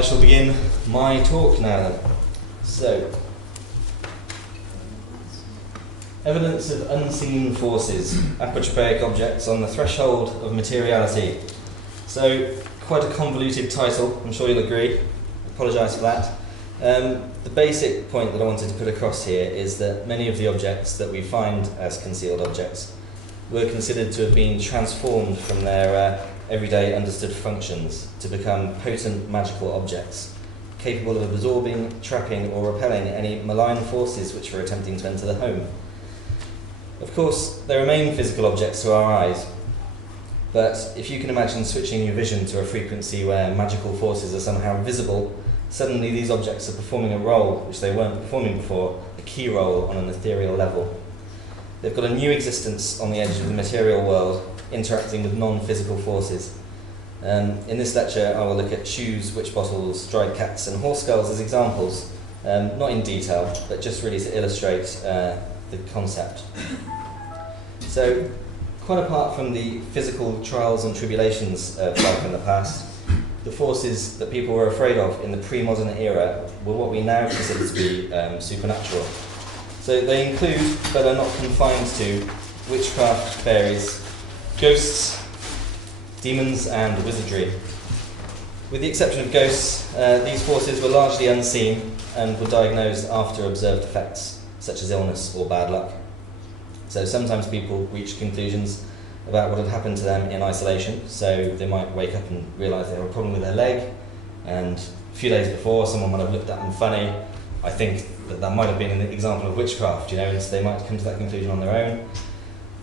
I shall begin my talk now then. So, evidence of unseen forces, apotropaic objects on the threshold of materiality. So, quite a convoluted title, I'm sure you'll agree. Apologise for that. The basic point that I wanted to put across here is that many of the objects that we find as concealed objects were considered to have been transformed from their everyday understood functions to become potent magical objects, capable of absorbing, trapping or repelling any malign forces which were attempting to enter the home. Of course, they remain physical objects to our eyes, but if you can imagine switching your vision to a frequency where magical forces are somehow visible, suddenly these objects are performing a role which they weren't performing before, a key role on an ethereal level. They've got a new existence on the edge of the material world, interacting with non-physical forces. In this lecture I will look at shoes, witch bottles, dried cats and horse skulls as examples, not in detail, but just really to illustrate the concept. So, quite apart from the physical trials and tribulations of life in the past, the forces that people were afraid of in the pre-modern era were what we now consider to be supernatural. So they include, but are not confined to, witchcraft, fairies, ghosts, demons and wizardry. With the exception of ghosts, these forces were largely unseen and were diagnosed after observed effects, such as illness or bad luck. So sometimes people reached conclusions about what had happened to them in isolation, so they might wake up and realise they have a problem with their leg, and a few days before someone might have looked at them funny. I think that might have been an example of witchcraft, and so they might come to that conclusion on their own.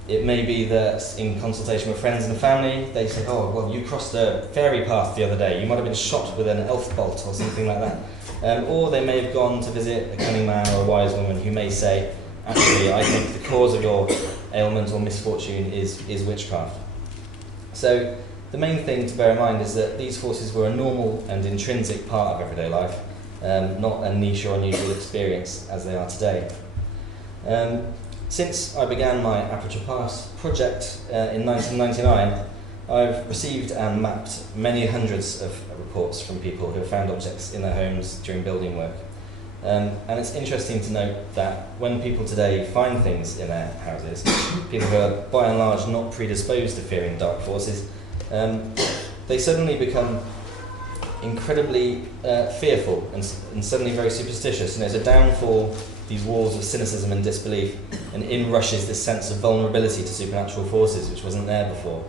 It may be that in consultation with friends and family, they say, oh, well, you crossed a fairy path the other day, you might have been shot with an elf bolt or something like that. Or they may have gone to visit a cunning man or a wise woman who may say, actually, I think the cause of your ailment or misfortune is witchcraft. So the main thing to bear in mind is that these forces were a normal and intrinsic part of everyday life, not a niche or unusual experience as they are today. Since I began my Apotropaic project in 1999, I've received and mapped many hundreds of reports from people who have found objects in their homes during building work. And it's interesting to note that when people today find things in their houses, people who are by and large not predisposed to fearing dark forces, they suddenly become incredibly fearful and suddenly very superstitious. And there's a downfall, these walls of cynicism and disbelief, and in rushes this sense of vulnerability to supernatural forces which wasn't there before.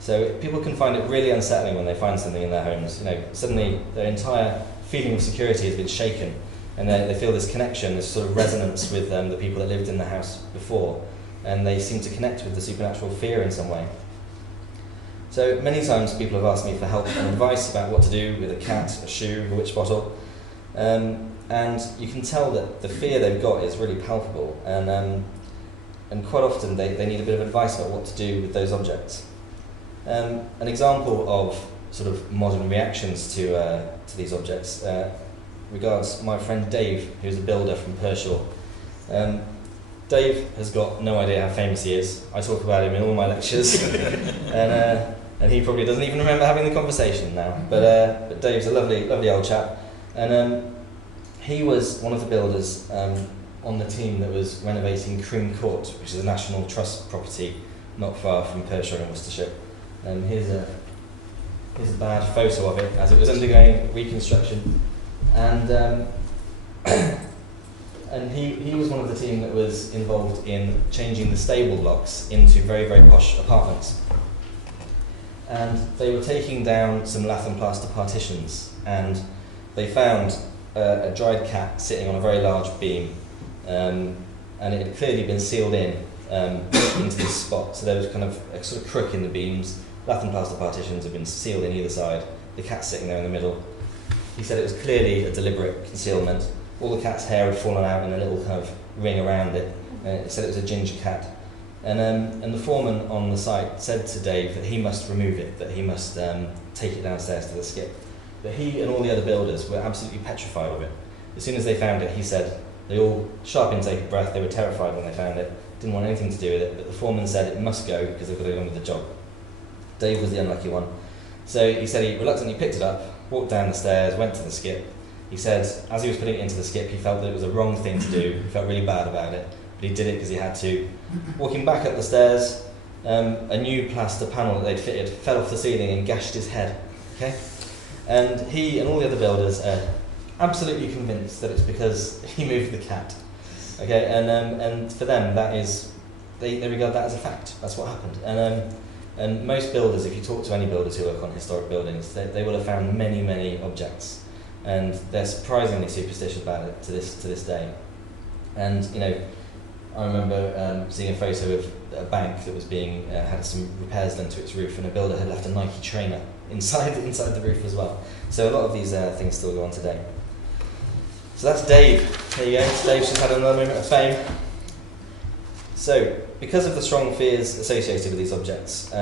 So people can find it really unsettling when they find something in their homes. Suddenly their entire feeling of security has been shaken, and they feel this connection, this sort of resonance with the people that lived in the house before, and they seem to connect with the supernatural fear in some way. So many times people have asked me for help and advice about what to do with a cat, a shoe, a witch bottle, and you can tell that the fear they've got is really palpable, and quite often they need a bit of advice about what to do with those objects. An example of sort of modern reactions to these objects regards my friend Dave, who's a builder from Pershore. Dave has got no idea how famous he is. I talk about him in all my lectures, and he probably doesn't even remember having the conversation now. But Dave's a lovely old chap, and he was one of the builders on the team that was renovating Crim Court, which is a National Trust property not far from Pershore in Worcestershire. Here's a bad photo of it as it was undergoing reconstruction. And he was one of the team that was involved in changing the stable blocks into very, very posh apartments. And they were taking down some lath and plaster partitions, and they found a dried cat sitting on a very large beam, and it had clearly been sealed in into this spot. So there was kind of a sort of crook in the beams, lath and plaster partitions had been sealed in either side, the cat sitting there in the middle. He said it was clearly a deliberate concealment. All the cat's hair had fallen out in a little kind of ring around it. He said it was a ginger cat. And the foreman on the site said to Dave that he must remove it, that he must take it downstairs to the skip. But he and all the other builders were absolutely petrified of it. As soon as they found it, he said, they all, sharp intake of breath, they were terrified when they found it, didn't want anything to do with it, but the foreman said it must go because they've got to go on with the job. Dave was the unlucky one. So he said he reluctantly picked it up, walked down the stairs, went to the skip. He said, as he was putting it into the skip, he felt that it was the wrong thing to do. He felt really bad about it, but he did it because he had to. Walking back up the stairs, a new plaster panel that they'd fitted fell off the ceiling and gashed his head. Okay, and he and all the other builders are absolutely convinced that it's because he moved the cat. Okay, and for them that is, they regard that as a fact. That's what happened. And most builders, if you talk to any builders who work on historic buildings, they will have found many objects, and they're surprisingly superstitious about it to this day. And you know, I remember seeing a photo of a bank that was being had some repairs done to its roof, and a builder had left a Nike trainer inside the roof as well. So a lot of these things still go on today. So that's Dave. There you go. Dave's just had another moment of fame. So, because of the strong fears associated with these objects,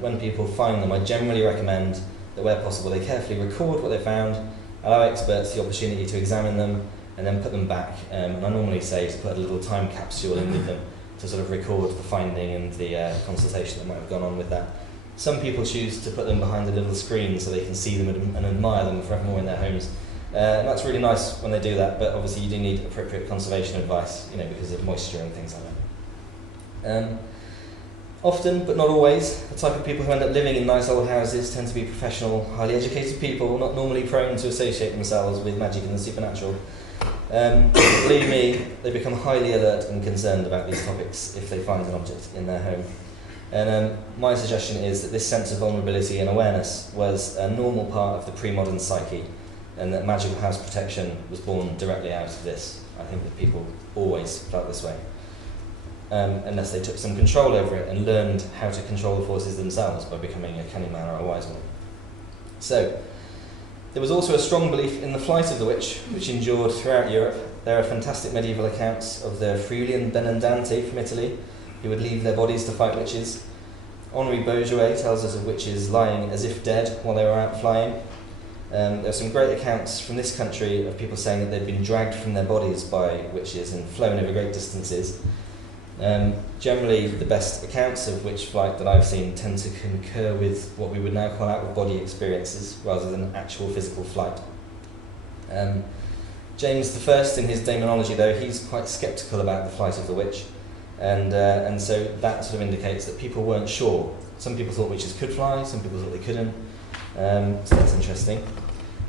when people find them, I generally recommend that where possible they carefully record what they found, allow experts the opportunity to examine them, and then put them back. And I normally say to put a little time capsule in with them to sort of record the finding and the consultation that might have gone on with that. Some people choose to put them behind a little screen so they can see them and admire them forevermore in their homes. And that's really nice when they do that, but obviously you do need appropriate conservation advice, you know, because of moisture and things like that. Often, but not always, the type of people who end up living in nice old houses tend to be professional, highly educated people, not normally prone to associate themselves with magic and the supernatural. Believe me, they become highly alert and concerned about these topics if they find an object in their home. And my suggestion is that this sense of vulnerability and awareness was a normal part of the pre-modern psyche, and that magical house protection was born directly out of this. I think that people always felt this way. Unless they took some control over it and learned how to control the forces themselves by becoming a cunning man or a wise one. So, there was also a strong belief in the flight of the witch, which endured throughout Europe. There are fantastic medieval accounts of the Friulian Benedante from Italy, who would leave their bodies to fight witches. Henri Beaujouet tells us of witches lying as if dead while they were out flying. There are some great accounts from this country of people saying that they'd been dragged from their bodies by witches and flown over great distances. Generally, the best accounts of witch flight that I've seen tend to concur with what we would now call out-of-body experiences rather than actual physical flight. James I, in his Daemonology, though, he's quite sceptical about the flight of the witch, and so that sort of indicates that people weren't sure. Some people thought witches could fly, some people thought they couldn't, so that's interesting.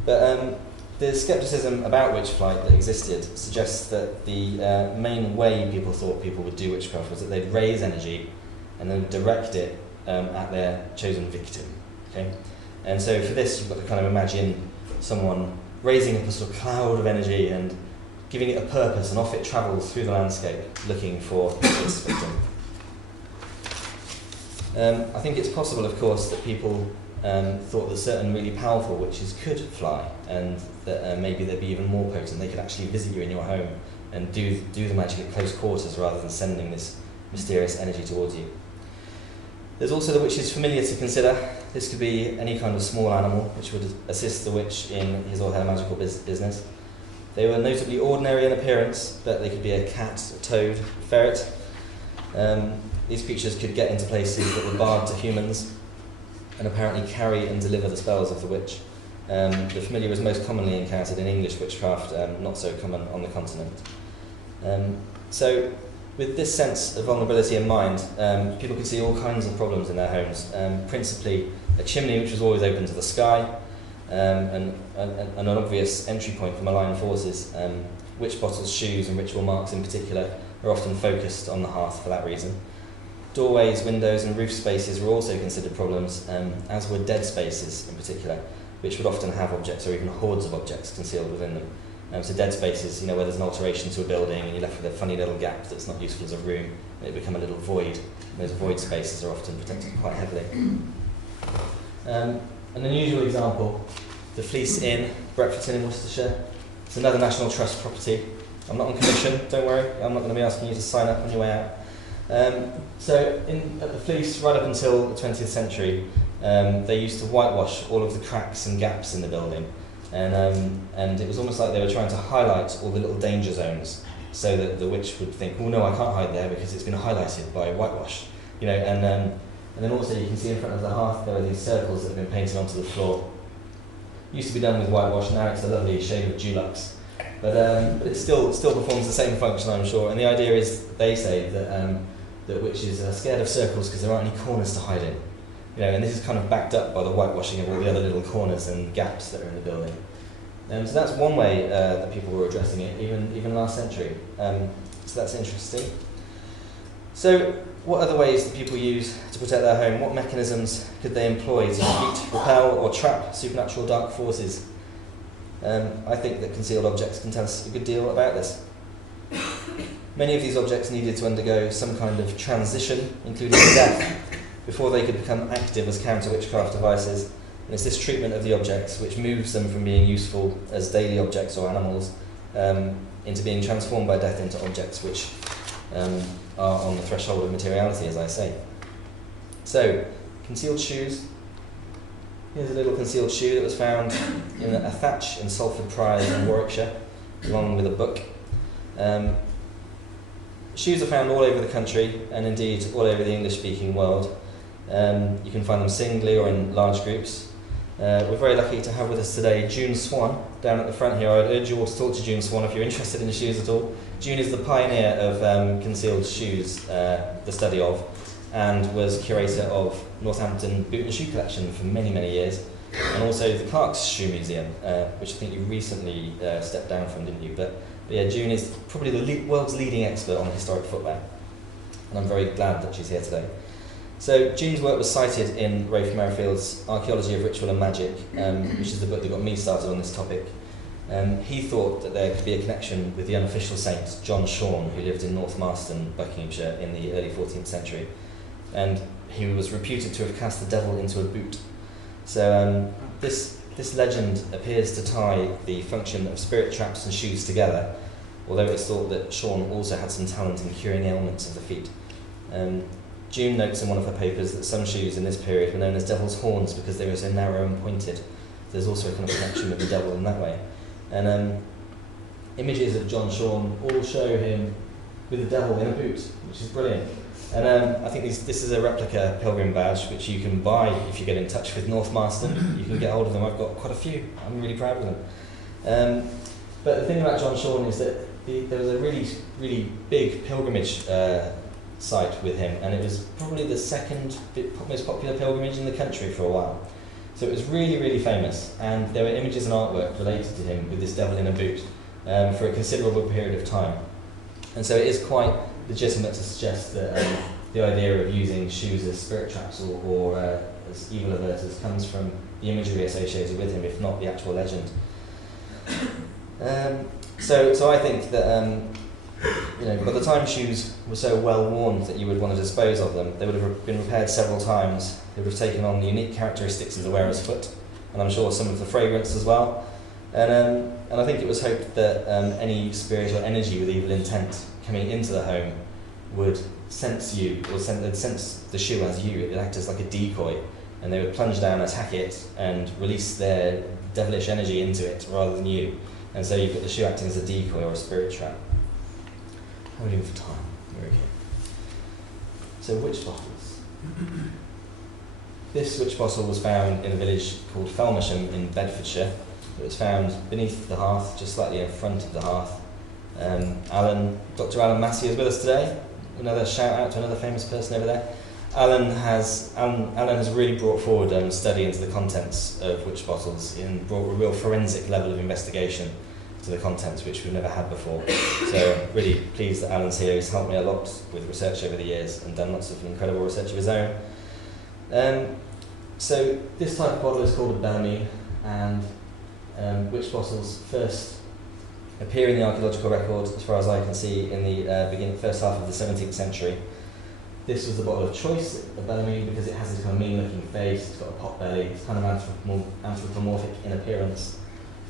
But the scepticism about witch flight that existed suggests that the main way people thought people would do witchcraft was that they'd raise energy and then direct it at their chosen victim. Okay? And so for this, you've got to kind of imagine someone raising up a sort of cloud of energy and giving it a purpose, and off it travels through the landscape looking for its victim. I think it's possible, of course, that people thought that certain really powerful witches could fly, and that maybe they'd be even more potent. They could actually visit you in your home and do the magic at close quarters rather than sending this mysterious energy towards you. There's also the witch's familiar to consider. This could be any kind of small animal which would assist the witch in his or her magical business. They were notably ordinary in appearance, but they could be a cat, a toad, a ferret. These creatures could get into places that were barred to humans and apparently carry and deliver the spells of the witch. The familiar is most commonly encountered in English witchcraft, not so common on the continent. So, with this sense of vulnerability in mind, people could see all kinds of problems in their homes, principally a chimney which was always open to the sky, and an obvious entry point for malign forces. Witch bottles, shoes and ritual marks in particular are often focused on the hearth for that reason. Doorways, windows and roof spaces were also considered problems, as were dead spaces in particular, which would often have objects or even hordes of objects concealed within them. So dead spaces, where there's an alteration to a building and you're left with a funny little gap that's not useful as a room, and it become a little void. And those void spaces are often protected quite heavily. An unusual example, the Fleece Inn, Bretfordton in Worcestershire. It's another National Trust property. I'm not on commission, don't worry, I'm not going to be asking you to sign up on your way out. At the Fleece, right up until the 20th century, they used to whitewash all of the cracks and gaps in the building. And it was almost like they were trying to highlight all the little danger zones so that the witch would think, oh no, I can't hide there because it's been highlighted by whitewash. And then also you can see in front of the hearth there are these circles that have been painted onto the floor. Used to be done with whitewash, now it's a lovely shade of dulux. But it still performs the same function, I'm sure. And the idea is, they say, that witches are scared of circles because there aren't any corners to hide in. You know, and this is kind of backed up by the whitewashing of all the other little corners and gaps that are in the building. So that's one way that people were addressing it, even last century. So that's interesting. So what other ways do people use to protect their home? What mechanisms could they employ to defeat, repel or trap supernatural dark forces? I think that concealed objects can tell us a good deal about this. Many of these objects needed to undergo some kind of transition, including death, before they could become active as counter-witchcraft devices. And it's this treatment of the objects which moves them from being useful as daily objects or animals into being transformed by death into objects which are on the threshold of materiality, as I say. So, concealed shoes. Here's a little concealed shoe that was found in a thatch in Salford Priory in Warwickshire, along with a book. Shoes are found all over the country, and indeed all over the English-speaking world. You can find them singly or in large groups. We're very lucky to have with us today June Swan down at the front here. I'd urge you all to talk to June Swan if you're interested in the shoes at all. June is the pioneer of concealed shoes, the study of, and was curator of Northampton Boot and Shoe Collection for many, many years, and also the Clark's Shoe Museum, which I think you recently stepped down from, didn't you? But yeah, June is probably the world's leading expert on historic footwear, and I'm very glad that she's here today. So June's work was cited in Rafe Merrifield's Archaeology of Ritual and Magic, which is the book that got me started on this topic. He thought that there could be a connection with the unofficial saint John Shawn, who lived in North Marston, Buckinghamshire, in the early 14th century. And he was reputed to have cast the devil into a boot. So this legend appears to tie the function of spirit traps and shoes together, although it's thought that Shawn also had some talent in curing ailments of the feet. June notes in one of her papers that some shoes in this period were known as devil's horns because they were so narrow and pointed. There's also a kind of connection with the devil in that way. And images of John Shawn all show him with the devil in a boot, which is brilliant. And I think this is a replica pilgrim badge which you can buy if you get in touch with North Marston. You can get hold of them. I've got quite a few. I'm really proud of them. But the thing about John Shawn is that there was a really, really big pilgrimage site with him, and it was probably the second most popular pilgrimage in the country for a while. So it was really, really famous, and there were images and artwork related to him with this devil in a boot for a considerable period of time. And so it is quite legitimate to suggest that the idea of using shoes as spirit traps or as evil averters comes from the imagery associated with him, if not the actual legend. So I think that by the time shoes were so well worn that you would want to dispose of them, they would have been repaired several times. They would have taken on the unique characteristics of the wearer's foot, and I'm sure some of the fragrance as well. And I think it was hoped that any spirit or energy with evil intent coming into the home would sense you, or sense the shoe as you. It would act as like a decoy, and they would plunge down, attack it, and release their devilish energy into it rather than you. And so you've got the shoe acting as a decoy or a spirit trap. How are we doing for time? We're okay. So witch bottles. This witch bottle was found in a village called Felmersham in Bedfordshire. It was found beneath the hearth, just slightly in front of the hearth. Dr. Alan Massey is with us today. Another shout out to another famous person over there. Alan has really brought forward study into the contents of witch bottles and brought a real forensic level of investigation to the contents which we've never had before. So really pleased that Alan's here. He's helped me a lot with research over the years and done lots of incredible research of his own. So this type of bottle is called a Bellamy, and witch bottles first appear in the archaeological record, as far as I can see, in the first half of the 17th century. This was the bottle of choice, a Bellamy, because it has this kind of mean-looking face. It's got a pot belly. It's kind of anthropomorphic in appearance.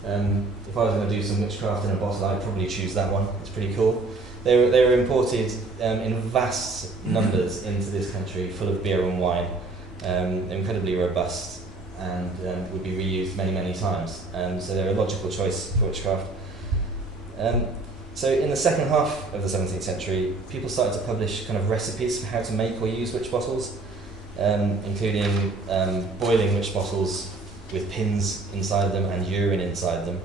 If I was going to do some witchcraft in a bottle, I'd probably choose that one. It's pretty cool. They were imported in vast numbers into this country, full of beer and wine. Incredibly robust, and would be reused many, many times. So they're a logical choice for witchcraft. So in the second half of the 17th century, people started to publish kind of recipes for how to make or use witch bottles, including boiling witch bottles with pins inside them and urine inside them.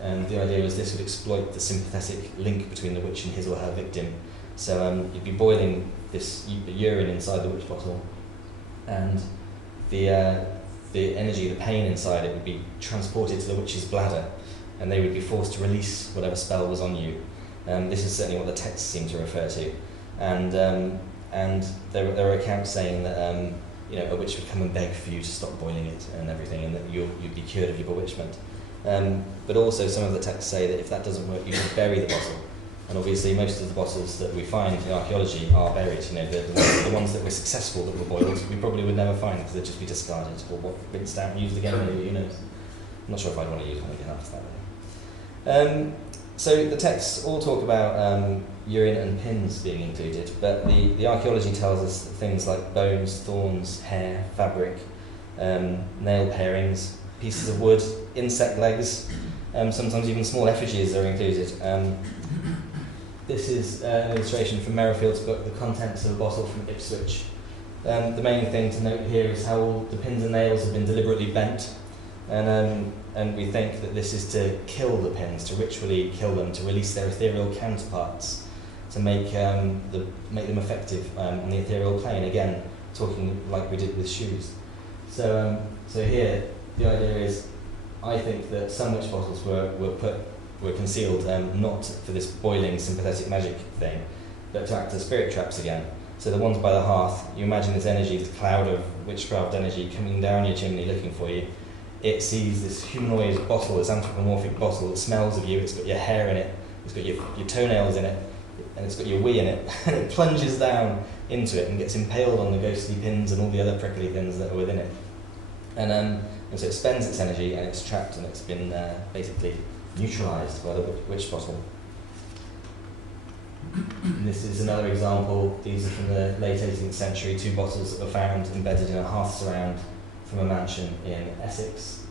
And the idea was this would exploit the sympathetic link between the witch and his or her victim. So you'd be boiling this urine inside the witch bottle, and the energy, the pain inside it would be transported to the witch's bladder, and they would be forced to release whatever spell was on you. This is certainly what the texts seem to refer to. And there are accounts saying that a witch would come and beg for you to stop boiling it and everything, and that you'd be cured of your bewitchment. But also some of the texts say that if that doesn't work, you should bury the bottle. And obviously most of the bottles that we find in archaeology are buried. The ones that were successful that were boiled, we probably would never find because they'd just be discarded or rinsed out and used again. Maybe, I'm not sure if I'd want to use one again after that. So the texts all talk about urine and pins being included, but the archaeology tells us that things like bones, thorns, hair, fabric, nail parings, pieces of wood, insect legs, sometimes even small effigies are included. This is an illustration from Merrifield's book, The Contents of a Bottle from Ipswich. The main thing to note here is how all the pins and nails have been deliberately bent, and we think that this is to kill the pins, to ritually kill them, to release their ethereal counterparts, to make them effective on the ethereal plane. Again, talking like we did with shoes. So here the idea is, I think that some witch bottles were concealed not for this boiling sympathetic magic thing, but to act as spirit traps again. So the ones by the hearth, you imagine this energy, this cloud of witchcraft energy coming down your chimney looking for you. It sees this humanoid bottle, this anthropomorphic bottle that smells of you, it's got your hair in it, it's got your toenails in it, and it's got your wee in it, and it plunges down into it and gets impaled on the ghostly pins and all the other prickly things that are within it. And so it spends its energy and it's trapped and it's been basically neutralised by the witch bottle. And this is another example. These are from the late 18th century, 2 bottles that were found embedded in a hearth surround from a mansion in Essex.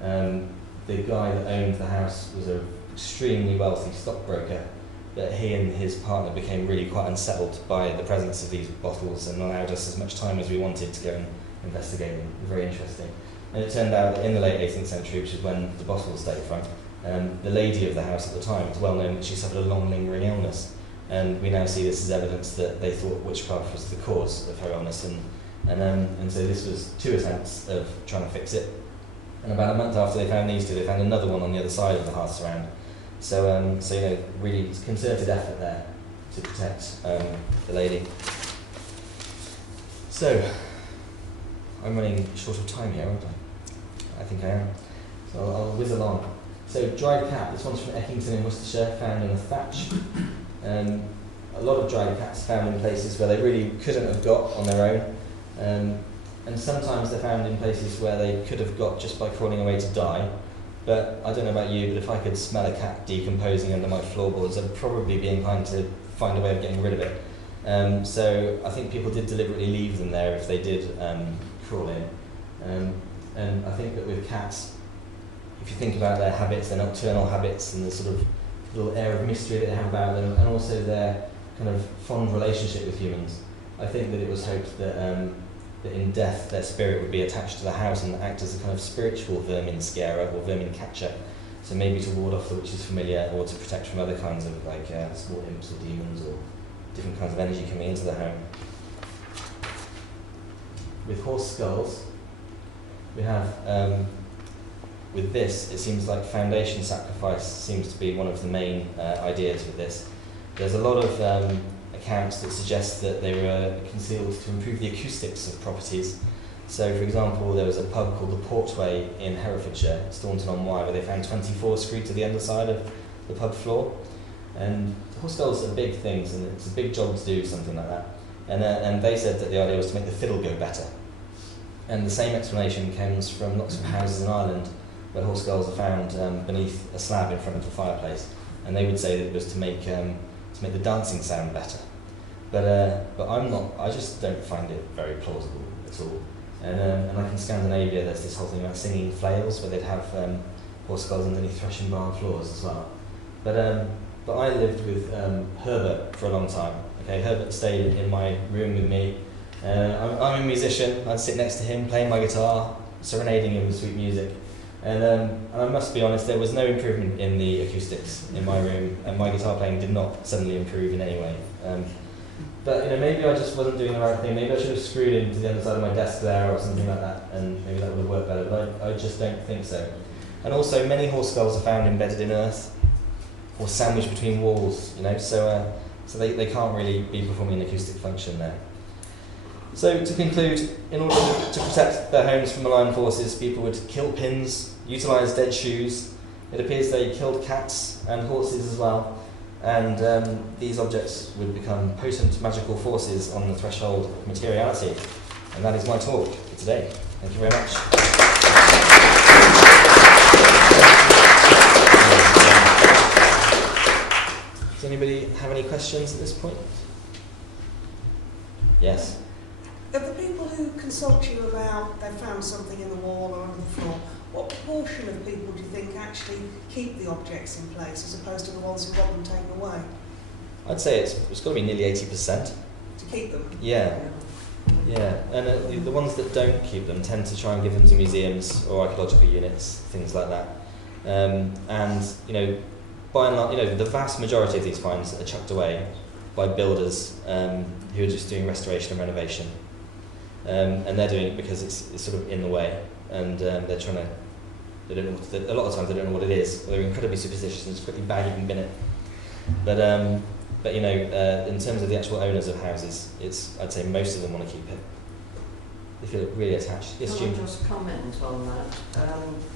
The guy that owned the house was an extremely wealthy stockbroker, but he and his partner became really quite unsettled by the presence of these bottles and allowed us as much time as we wanted to go and investigate them. Very interesting. And it turned out that in the late 18th century, which is when the bottles date from, the lady of the house at the time, it's well known that she suffered a long lingering illness, and we now see this as evidence that they thought witchcraft was the cause of her illness, and so this was 2 attempts of trying to fix it. And about a month after they found these 2, they found another one on the other side of the hearth surround. So really concerted effort there to protect the lady. So I'm running short of time here, aren't I? I think I am. So I'll whiz along. So dried cat, this one's from Eckington in Worcestershire, found in a thatch. A lot of dried cats found in places where they really couldn't have got on their own. And sometimes they're found in places where they could have got just by crawling away to die. But I don't know about you, but if I could smell a cat decomposing under my floorboards, I'd probably be inclined to find a way of getting rid of it. So I think people did deliberately leave them there if they did crawl in. And I think that with cats, if you think about their habits, their nocturnal habits, and the sort of little air of mystery that they have about them, and also their kind of fond relationship with humans, I think that it was hoped that in death their spirit would be attached to the house and act as a kind of spiritual vermin scarer or vermin catcher. So maybe to ward off the witch's familiar, or to protect from other kinds of small imps or demons or different kinds of energy coming into the home. With horse skulls, we have, with this, it seems like foundation sacrifice seems to be one of the main ideas with this. There's a lot of accounts that suggest that they were concealed to improve the acoustics of properties. So, for example, there was a pub called the Portway in Herefordshire, Staunton-on-Wye, where they found 24 screwed to the underside of the pub floor. And horse skulls are big things, and it's a big job to do something like that. And they said that the idea was to make the fiddle go better. And the same explanation comes from lots of houses in Ireland where horse skulls are found beneath a slab in front of the fireplace, and they would say that it was to make the dancing sound better. But I'm not. I just don't find it very plausible at all. And like in Scandinavia, there's this whole thing about singing flails, where they'd have horse skulls underneath threshing barn floors as well. But I lived with Herbert for a long time. Okay, Herbert stayed in my room with me. I'm a musician. I'd sit next to him playing my guitar, serenading him with sweet music. And I must be honest, there was no improvement in the acoustics in my room, and my guitar playing did not suddenly improve in any way. But maybe I just wasn't doing the right thing. Maybe I should have screwed into the underside of my desk there or something like that, and maybe that would have worked better. But I just don't think so. And also, many horse skulls are found embedded in earth or sandwiched between walls. So they can't really be performing an acoustic function there. So to conclude, in order to protect their homes from malign forces, people would kill pins, utilise dead shoes. It appears they killed cats and horses as well, and these objects would become potent magical forces on the threshold of materiality. And that is my talk for today. Thank you very much. Does anybody have any questions at this point? Yes. Of the people who consult you about they found something in the wall or on the floor, what proportion of people do you think actually keep the objects in place as opposed to the ones who want them taken away? I'd say it's got to be nearly 80%. To keep them? Yeah. And the ones that don't keep them tend to try and give them to museums or archaeological units, things like that. And by and large, the vast majority of these finds are chucked away by builders who are just doing restoration and renovation. And they're doing it because it's sort of in the way, and they're trying to. They don't know. A lot of times they don't know what it is. They're incredibly superstitious and just quickly bag it and bin it. But in terms of the actual owners of houses, I'd say most of them want to keep it. They feel really attached. Yes, Can June? I just comment on that?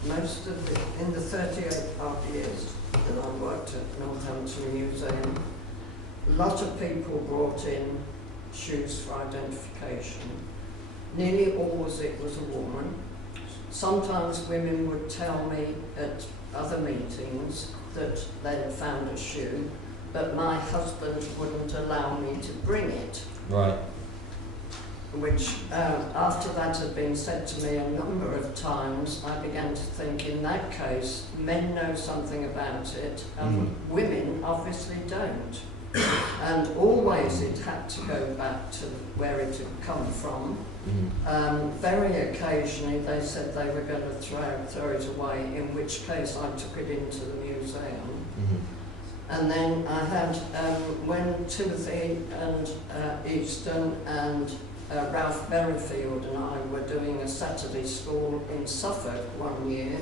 Most of in the 38 odd years that I worked at Northampton Museum, a lot of people brought in shoes for identification. Nearly always it was a woman. Sometimes women would tell me at other meetings that they had found a shoe, but my husband wouldn't allow me to bring it. Right. Which, after that had been said to me a number of times, I began to think, in that case, men know something about it, and women obviously don't. And always it had to go back to where it had come from. Very occasionally they said they were going to throw it away, in which case I took it into the museum. And then I had, when Timothy and Easton and Ralph Merrifield and I were doing a Saturday school in Suffolk one year,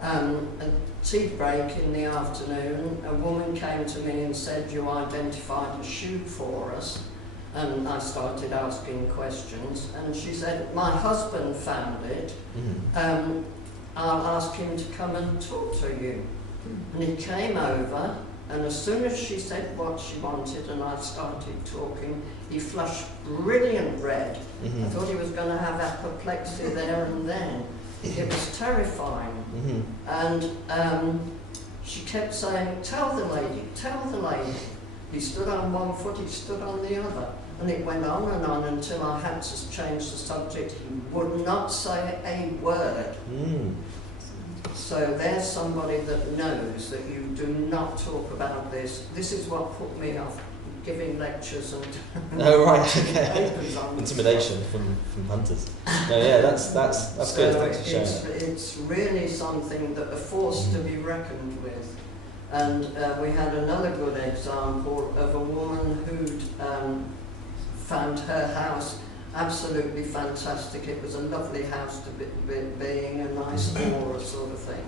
a tea break in the afternoon, a woman came to me and said, "You identified a shoe for us." And I started asking questions, and she said, "My husband found it. I'll ask him to come and talk to you." And he came over, and as soon as she said what she wanted and I started talking, he flushed brilliant red. I thought he was going to have apoplexy there and then. It was terrifying. And she kept saying, "Tell the lady, tell the lady." He stood on one foot, he stood on the other. And it went on until I had to change the subject. He would not say a word. So there's somebody that knows that you do not talk about this. This is what put me off giving lectures and Oh right, okay. papers on Intimidation from hunters. No, yeah, that's so good. Thanks for sharing that. it's really something that a force to be reckoned with. And we had another good example of a woman who'd found her house absolutely fantastic. It was a lovely house to be in, a nice aura sort of thing.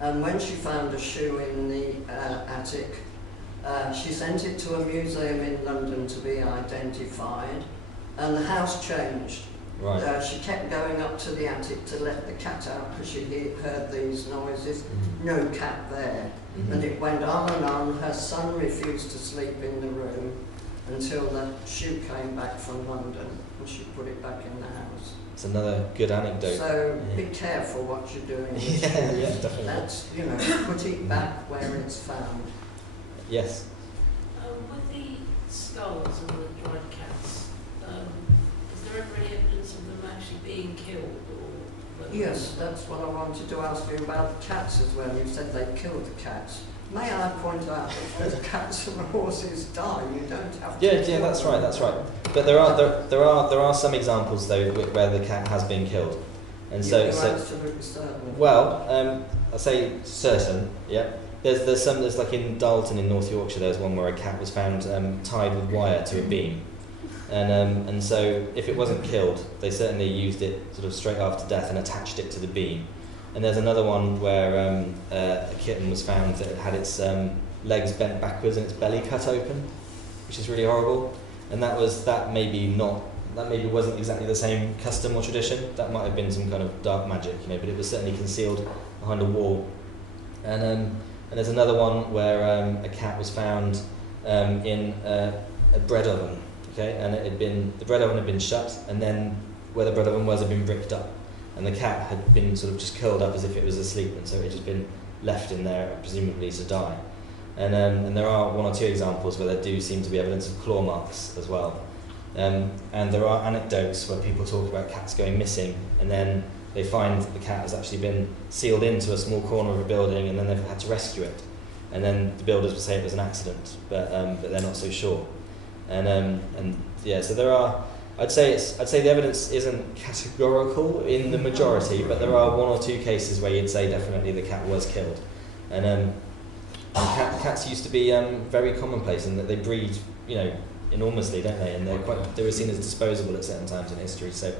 And when she found a shoe in the attic, she sent it to a museum in London to be identified, and the house changed. Right. She kept going up to the attic to let the cat out because she heard these noises. No cat there. And it went on and on. Her son refused to sleep in the room until the shoe came back from London and she put it back in the house. It's another good anecdote. So be careful what you're doing. Yeah, definitely. That's, put it back where it's found. Yes. With the skulls and the dried cats, is there ever any evidence of them actually being killed? Yes, that's what I wanted to ask you about the cats as well. You said they killed the cats. May I point out that when cats and horses die, you don't have to. Yeah, that's right. But there are some examples though where the cat has been killed. And You're so absolutely certain. well, I say certain, yeah. There's like in Darlton in North Yorkshire, there's one where a cat was found tied with wire to a beam, and so if it wasn't killed, they certainly used it sort of straight after death and attached it to the beam. And there's another one where a kitten was found that had its legs bent backwards and its belly cut open, which is really horrible. And that maybe wasn't exactly the same custom or tradition. That might have been some kind of dark magic, but it was certainly concealed behind a wall. And there's another one where a cat was found in a bread oven, okay, and the bread oven had been shut, and then where the bread oven was had been bricked up, and the cat had been sort of just curled up as if it was asleep, and so it had just been left in there, presumably to die. And there are one or two examples where there do seem to be evidence of claw marks as well. And there are anecdotes where people talk about cats going missing, and then they find the cat has actually been sealed into a small corner of a building, and then they've had to rescue it. And then the builders would say it was an accident, but they're not so sure. And yeah, so there are. I'd say the evidence isn't categorical in the majority, but there are one or two cases where you'd say definitely the cat was killed. And cats used to be very commonplace in that they breed, enormously, don't they? And they were seen as disposable at certain times in history. So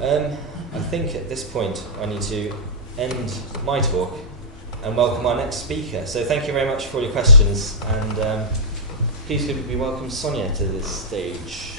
I think at this point I need to end my talk and welcome our next speaker. So thank you very much for all your questions, and please could we welcome Sonia to this stage.